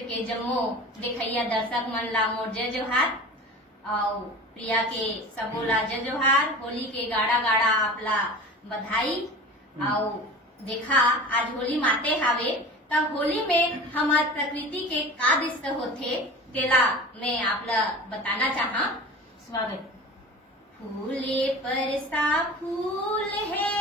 के जम्मो देखैया दर्शक मन ला मोर जय जोहार और प्रिया के सबोला जय जोहार। होली के गाड़ा गाड़ा आपला बधाई। और देखा आज होली माते हावे तब होली में हमार प्रकृति के का दिस्त होथे तेला मैं आपला बताना चाहा। स्वागत। फूले पर सा फूल है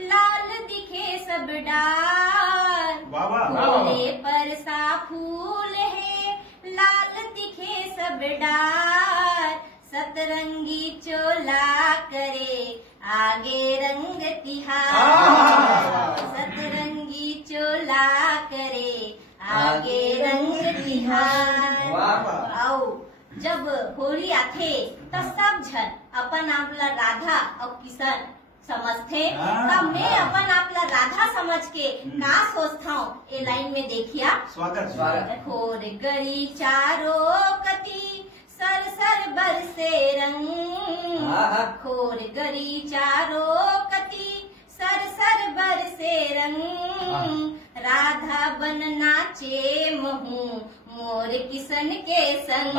लाल दिखे सब डाल, फूले पर सा फूल है लाल दिखे सब डाल, सतरंगी चोला करे आगे रंग तिहार, सतरंगी चोला करे आगे रंग तिहार। आओ जब होली आथे तब सब झन अपन आपला राधा और किशन समझते तब मैं अपन आपला राधा समझ के का सोचता हूँ ये लाइन में देखिया। स्वागत। खोर गरी चारों कती सर सर बरसे रंग, खोर गरी चारों कती सर सर बरसे रंग, राधा बन नाचे महू मोर किशन के संग,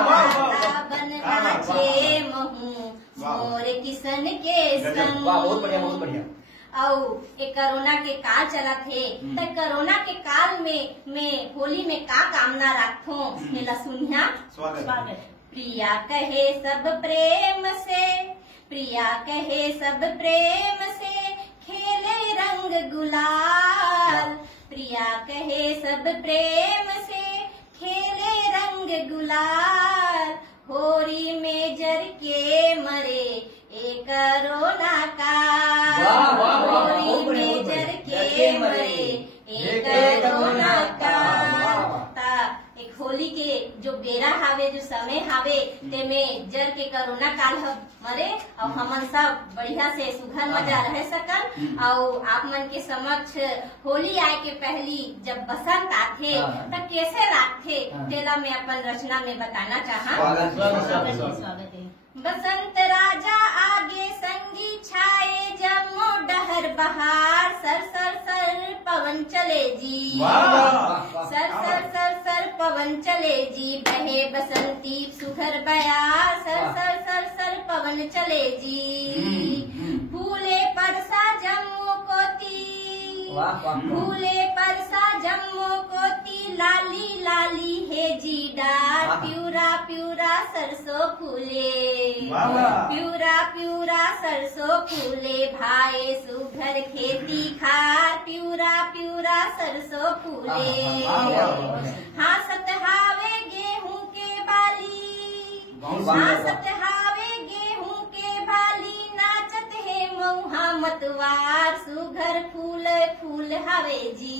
राधा बन नाचे महू मोर किशन के संग। बहुत बढ़िया बहुत बढ़िया। और ये कोरोना के काल चला थे तो कोरोना के काल में मैं होली में का कामना रखूं मेला सुनिया। स्वागत। प्रिया कहे सब प्रेम से, प्रिया कहे सब प्रेम से खेले रंग गुलाल, प्रिया कहे सब प्रेम से खेले रंग गुलाल, होली में जर के मरे एक कोरोना काल, होली में जर के मरे एक कोरोना काल। एक होली के जो बेरा हावे जो समय हावे ते में जर के कोरोना काल मरे और हमन सब बढ़िया से सुघर मजा रह सकन। और आप मन के समक्ष होली आए के पहली जब बसंत आथे तब कैसे लागथे तेला मैं अपन रचना में बताना चाहा। स्वागत है। बसंत राजा आगे संगी छाए जम्मो डहर बहार, सर सर सर पवन चले जी, सर सर सर सर पवन चले जी, बहे बसंती सुघर बयार, सर सर सर सर पवन चले जी, फूले परसा जम्मू कोती, फूले परसा जम्मू कोती, लाली लाली है जी डार, प्यूरा प्यूरा सरसों फूले, प्यूरा प्यूरा सरसों फूले, भाई सुघर खेती खार, प्यूरा प्यूरा सरसों फूले, हासत हावे गेहूं के बाली, हासत हावे गेहूं के बाली, नाचत है मऊहा मतवार, सुघर फूले फूल हवे जी,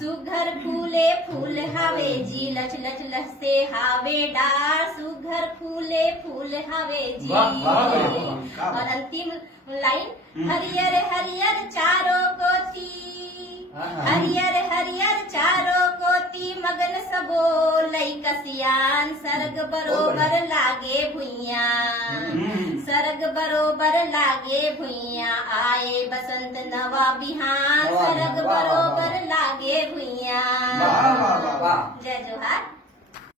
सुघर फूले फूल हवे जी, लच लच लचते हावे डार, सुघर फूले फूल हवे जी। और अंतिम लाइन, हरियर हरियर चारों कोती, हरियर हरियर चारों कोती, मगन सबो लइका सियान, सरग बरोबर लागे भुइया, सरग बरोबर लागे भुइया, आए बसंत नवा बिहान, सरग बरोबर लागे भुइया। जय जोहार।